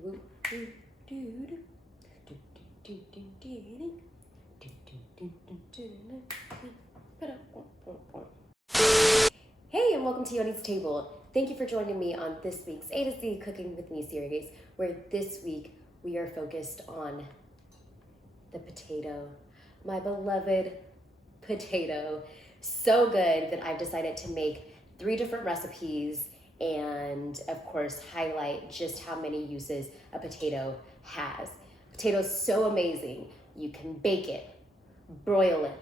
Hey, and welcome to Yoni's Table. Thank you for joining me on this week's A to Z Cooking With Me series, where this week we are focused on the potato, my beloved potato. So good that I've decided to make 3 different recipes and of course highlight just how many uses a potato has. Potato's so amazing. You can bake it, broil it,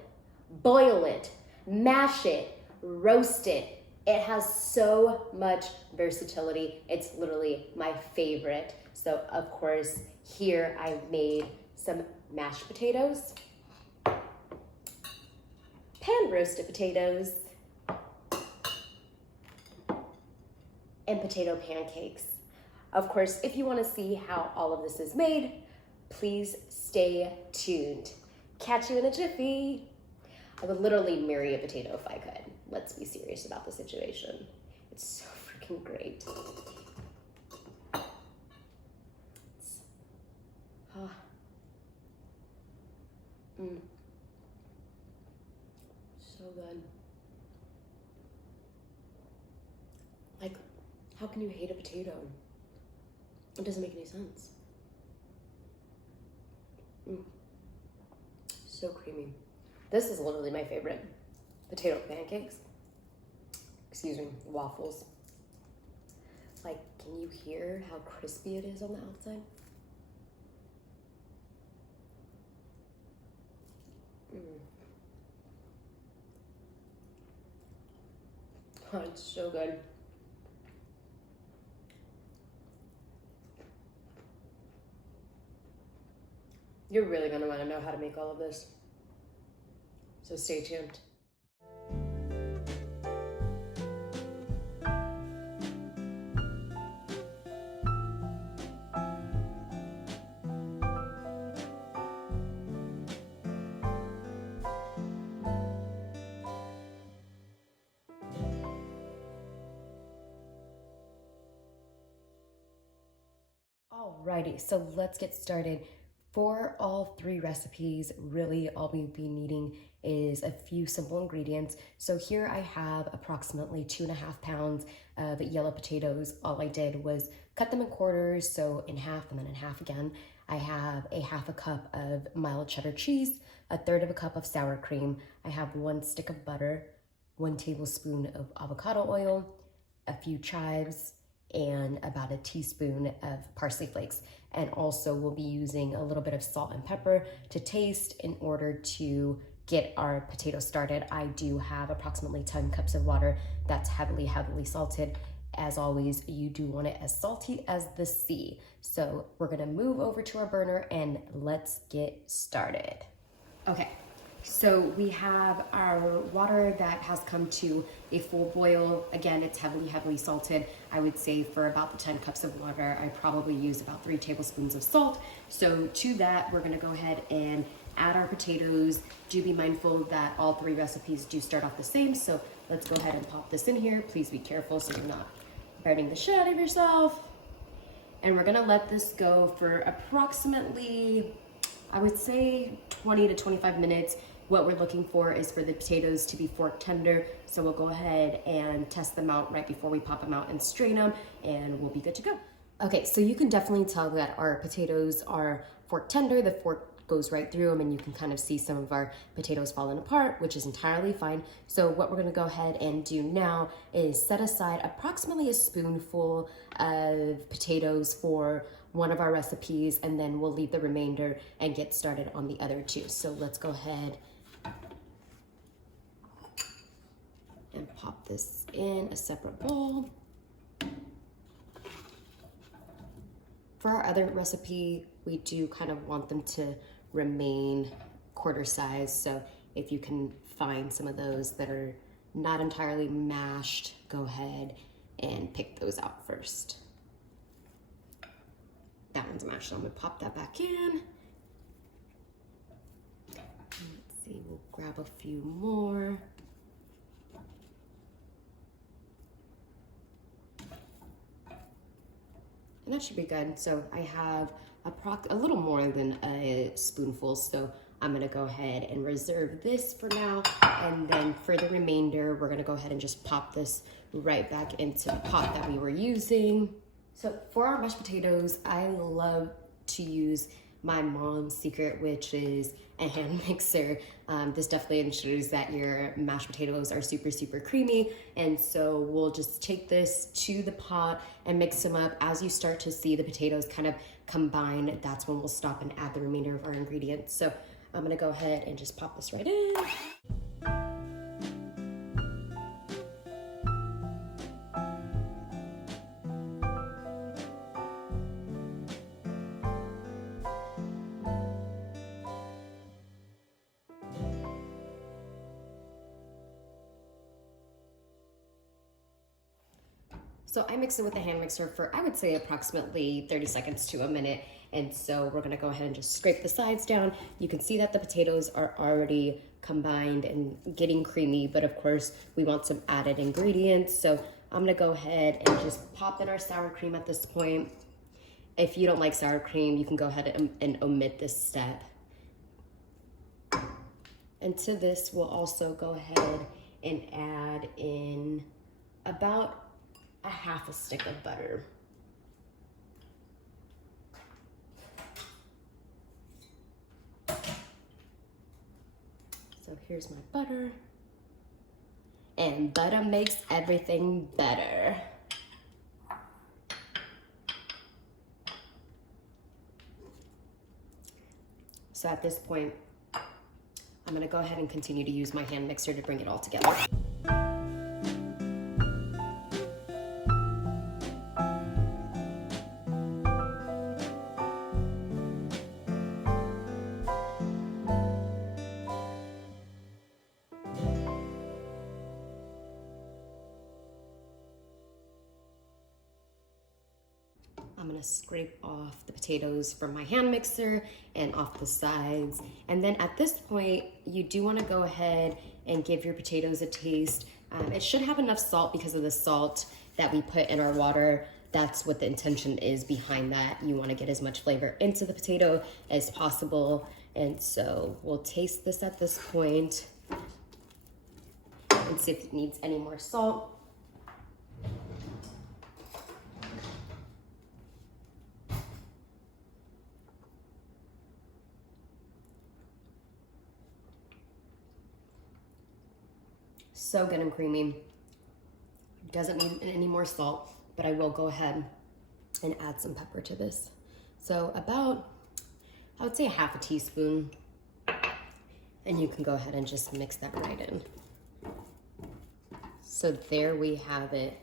boil it, mash it, roast it. It has so much versatility. It's literally my favorite. So of course here I've made some mashed potatoes, pan roasted potatoes, and potato pancakes. Of course, if you want to see how all of this is made, please stay tuned. Catch you in a jiffy. I would literally marry a potato if I could. Let's be serious about the situation. It's so freaking great. So good. Like, how can you hate a potato? It doesn't make any sense. So creamy. This is literally my favorite. Potato pancakes. Excuse me, waffles. Like, can you hear how crispy it is on the outside? Oh, it's so good. You're really gonna wanna know how to make all of this. So stay tuned. Alrighty, so let's get started. For all 3 recipes, really all we'll be needing is a few simple ingredients. So here I have approximately 2.5 pounds of yellow potatoes. All I did was cut them in quarters, so in half and then in half again. I have a 1/2 cup of mild cheddar cheese, 1/3 of a cup of sour cream. I have 1 stick of butter, 1 tablespoon of avocado oil, a few chives, and about a teaspoon of parsley flakes. And also we'll be using a little bit of salt and pepper to taste in order to get our potatoes started. I do have approximately 10 cups of water that's heavily salted. As always, you do want it as salty as the sea. So we're gonna move over to our burner and let's get started. Okay. So we have our water that has come to a full boil. Again, it's heavily salted. I would say for about the 10 cups of water, I probably use about 3 tablespoons of salt. So to that, we're gonna go ahead and add our potatoes. Do be mindful that all 3 recipes do start off the same. So let's go ahead and pop this in here. Please be careful so you're not burning the shit out of yourself. And we're gonna let this go for approximately, I would say 20 to 25 minutes. What we're looking for is for the potatoes to be fork tender. So we'll go ahead and test them out right before we pop them out and strain them, and we'll be good to go. Okay, so you can definitely tell that our potatoes are fork tender. The fork goes right through them and you can kind of see some of our potatoes falling apart, which is entirely fine. So what we're gonna go ahead and do now is set aside approximately a spoonful of potatoes for one of our recipes, and then we'll leave the remainder and get started on the other 2. So let's go ahead and pop this in a separate bowl. For our other recipe, we do kind of want them to remain quarter size. So if you can find some of those that are not entirely mashed, go ahead and pick those out first. That one's mashed, so I'm gonna pop that back in. Let's see, we'll grab a few more. And that should be good. So I have a little more than a spoonful, so I'm gonna go ahead and reserve this for now. And then for the remainder, we're gonna go ahead and just pop this right back into the pot that we were using. So for our mashed potatoes, I love to use my mom's secret, which is a hand mixer. This definitely ensures that your mashed potatoes are super, super creamy. And so we'll just take this to the pot and mix them up. As you start to see the potatoes kind of combine, that's when we'll stop and add the remainder of our ingredients. So I'm gonna go ahead and just pop this right in. So I mix it with the hand mixer for, I would say, approximately 30 seconds to a minute. And so we're gonna go ahead and just scrape the sides down. You can see that the potatoes are already combined and getting creamy, but of course we want some added ingredients. So I'm gonna go ahead and just pop in our sour cream at this point. If you don't like sour cream, you can go ahead and omit this step. And to this, we'll also go ahead and add in about a half a stick of butter. So here's my butter. And butter makes everything better. So at this point, I'm gonna go ahead and continue to use my hand mixer to bring it all together. I'm gonna scrape off the potatoes from my hand mixer and off the sides. And then at this point, you do wanna go ahead and give your potatoes a taste. It should have enough salt because of the salt that we put in our water. That's what the intention is behind that. You wanna get as much flavor into the potato as possible. And so we'll taste this at this point and see if it needs any more salt. So good and creamy. Doesn't need any more salt, but I will go ahead and add some pepper to this. So about, I would say, a half a teaspoon. And you can go ahead and just mix that right in. So there we have it,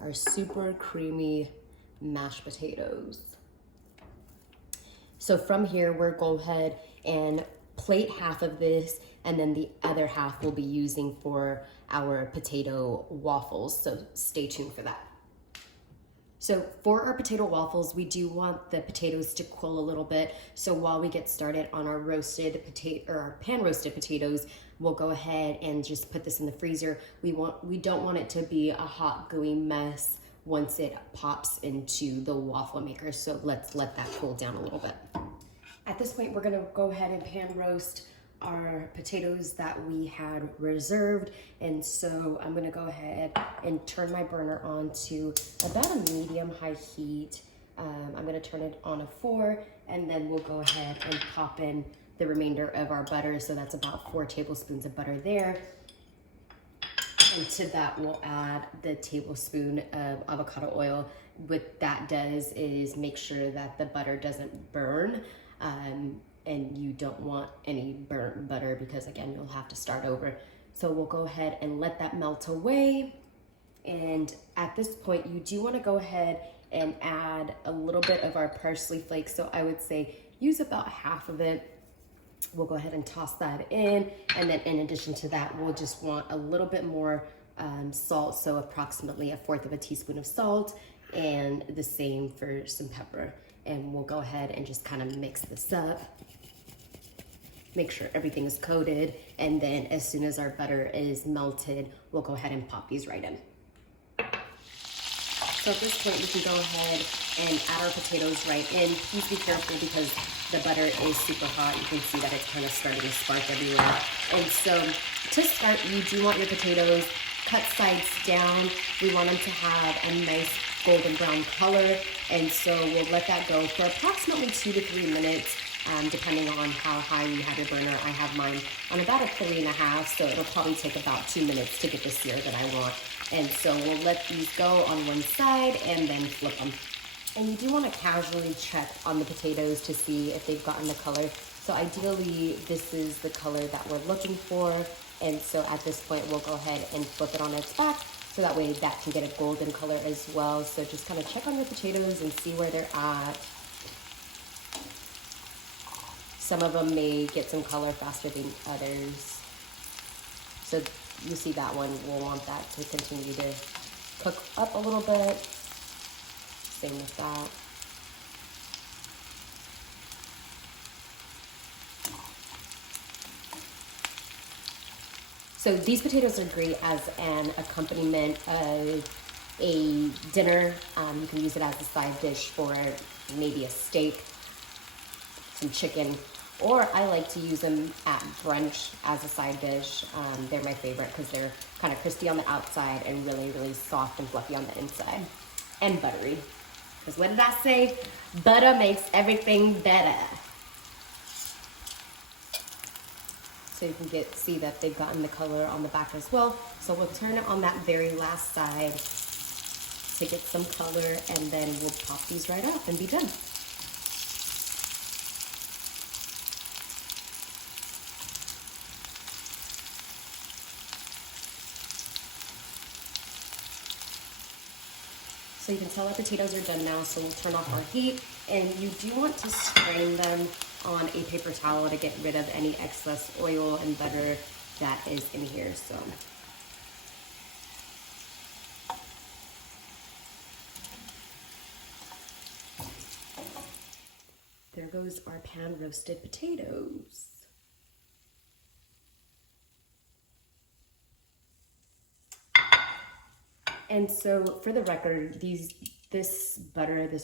our super creamy mashed potatoes. So from here, we'll go ahead and plate half of this, and then the other half we'll be using for our potato waffles, so stay tuned for that. So for our potato waffles, we do want the potatoes to cool a little bit. So while we get started on our roasted potato or our pan roasted potatoes, we'll go ahead and just put this in the freezer. We don't want it to be a hot, gooey mess once it pops into the waffle maker. So let's let that cool down a little bit. At this point, we're gonna go ahead and pan roast our potatoes that we had reserved. And so I'm gonna go ahead and turn my burner on to about a medium-high heat. I'm gonna turn it on a 4, and then we'll go ahead and pop in the remainder of our butter. So that's about 4 tablespoons of butter there. And to that, we'll add the tablespoon of avocado oil. What that does is make sure that the butter doesn't burn. And you don't want any burnt butter because, again, you'll have to start over. So we'll go ahead and let that melt away. And at this point, you do want to go ahead and add a little bit of our parsley flakes. So I would say use about half of it. We'll go ahead and toss that in. And then in addition to that, we'll just want a little bit more salt. So approximately 1/4 teaspoon of salt, and the same for some pepper. And we'll go ahead and just kind of mix this up. Make sure everything is coated, and then as soon as our butter is melted, we'll go ahead and pop these right in. So at this point, we can go ahead and add our potatoes right in. Please be careful because the butter is super hot. You can see that it's kind of starting to spark everywhere. And so to start, you do want your potatoes cut sides down. We want them to have a nice golden brown color. And so we'll let that go for approximately 2 to 3 minutes, depending on how high you have your burner. I have mine on about a 3.5, so it'll probably take about 2 minutes to get the sear that I want. And so we'll let these go on one side and then flip them. And you do want to casually check on the potatoes to see if they've gotten the color. So ideally, this is the color that we're looking for. And so at this point, we'll go ahead and flip it on its back, so that way that can get a golden color as well. So just kind of check on your potatoes and see where they're at. Some of them may get some color faster than others. So you see that one, we'll want that to continue to cook up a little bit. Same with that. So these potatoes are great as an accompaniment of a dinner. You can use it as a side dish for maybe a steak, some chicken, or I like to use them at brunch as a side dish. They're my favorite because they're kind of crispy on the outside and really, really soft and fluffy on the inside, and buttery. Because what did I say? Butter makes everything better. So you can see that they've gotten the color on the back as well. So we'll turn it on that very last side to get some color, and then we'll pop these right up and be done. So you can tell our potatoes are done now, so we'll turn off our heat. And you do want to strain them on a paper towel to get rid of any excess oil and butter that is in here. So there goes our pan roasted potatoes. And so for the record, this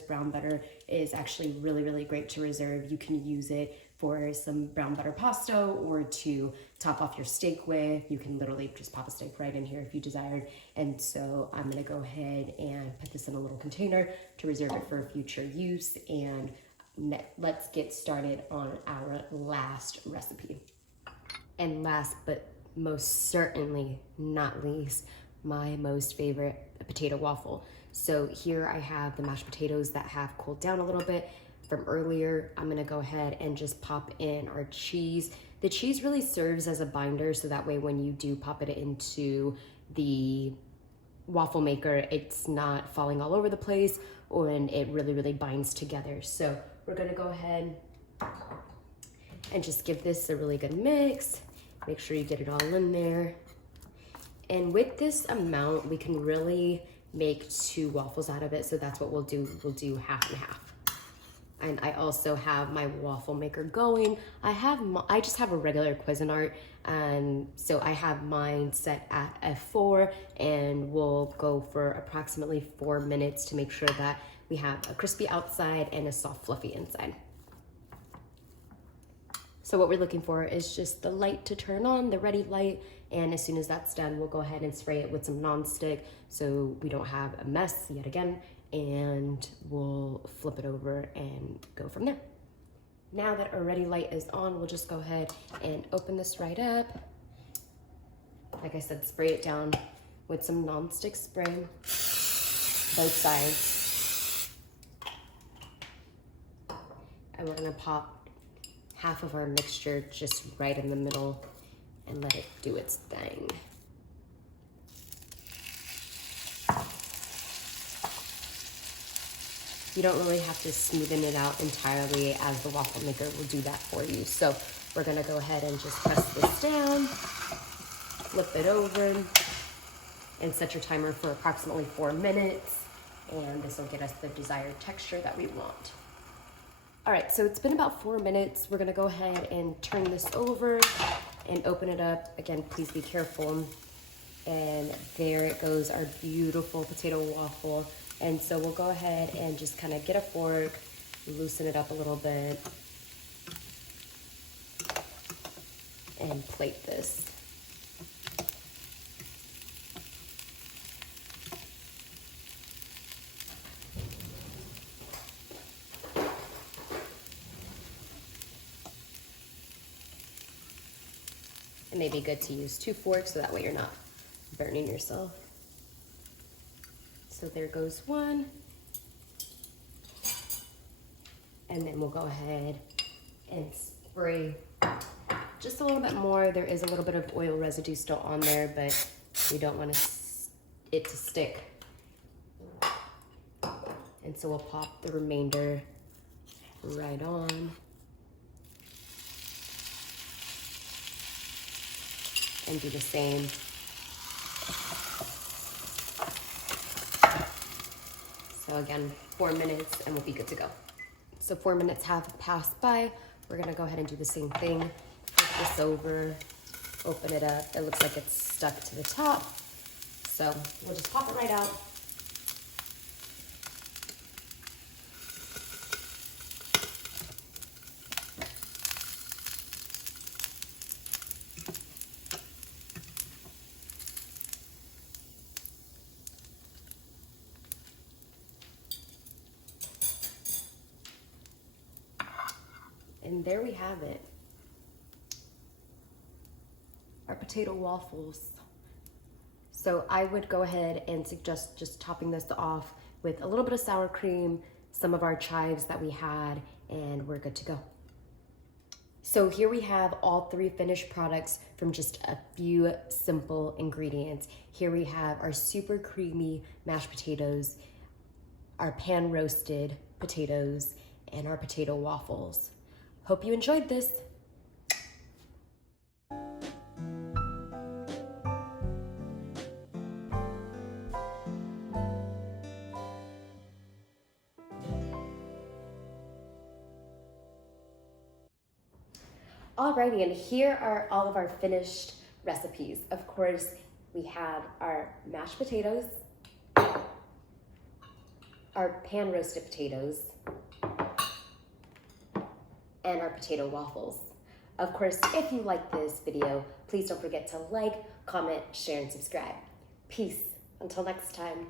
brown butter is actually really, really great to reserve. You can use it for some brown butter pasta or to top off your steak with. You can literally just pop a steak right in here if you desired. And so I'm gonna go ahead and put this in a little container to reserve it for future use. And let's get started on our last recipe. And last but most certainly not least, my most favorite, potato waffle. So here I have the mashed potatoes that have cooled down a little bit from earlier. I'm gonna go ahead and just pop in our cheese. The cheese really serves as a binder, so that way when you do pop it into the waffle maker, it's not falling all over the place, and it really, really binds together. So we're gonna go ahead and just give this a really good mix. Make sure you get it all in there. And with this amount, we can really make 2 waffles out of it. So that's what we'll do. We'll do half and half. And I also have my waffle maker going. I just have a regular Cuisinart. So I have mine set at F4, and we'll go for approximately 4 minutes to make sure that we have a crispy outside and a soft, fluffy inside. So what we're looking for is just the light to turn on, the ready light. And as soon as that's done, we'll go ahead and spray it with some nonstick so we don't have a mess yet again. And we'll flip it over and go from there. Now that our ready light is on, we'll just go ahead and open this right up. Like I said, spray it down with some nonstick spray, both sides. And we're gonna pop half of our mixture just right in the middle and let it do its thing. You don't really have to smoothen it out entirely, as the waffle maker will do that for you. So we're gonna go ahead and just press this down, flip it over, and set your timer for approximately 4 minutes. And this will get us the desired texture that we want. All right, so it's been about 4 minutes. We're gonna go ahead and turn this over and open it up. Again, please be careful. And there it goes, our beautiful potato waffle. And so we'll go ahead and just kind of get a fork, loosen it up a little bit, and plate this. It may be good to use 2 forks so that way you're not burning yourself. So there goes one. And then we'll go ahead and spray just a little bit more. There is a little bit of oil residue still on there, but we don't want it to stick. And so we'll pop the remainder right on. And do the same. So again, 4 minutes and we'll be good to go. So 4 minutes have passed by. We're gonna go ahead and do the same thing. Flip this over, open it up. It looks like it's stuck to the top. So we'll just pop it right out. And there we have it. Our potato waffles. So I would go ahead and suggest just topping this off with a little bit of sour cream, some of our chives that we had, and we're good to go. So here we have all 3 finished products from just a few simple ingredients. Here we have our super creamy mashed potatoes, our pan roasted potatoes, and our potato waffles. Hope you enjoyed this. Alrighty, and here are all of our finished recipes. Of course, we have our mashed potatoes, our pan roasted potatoes, and our potato waffles. Of course, if you like this video, please don't forget to like, comment, share, and subscribe. Peace. Until next time.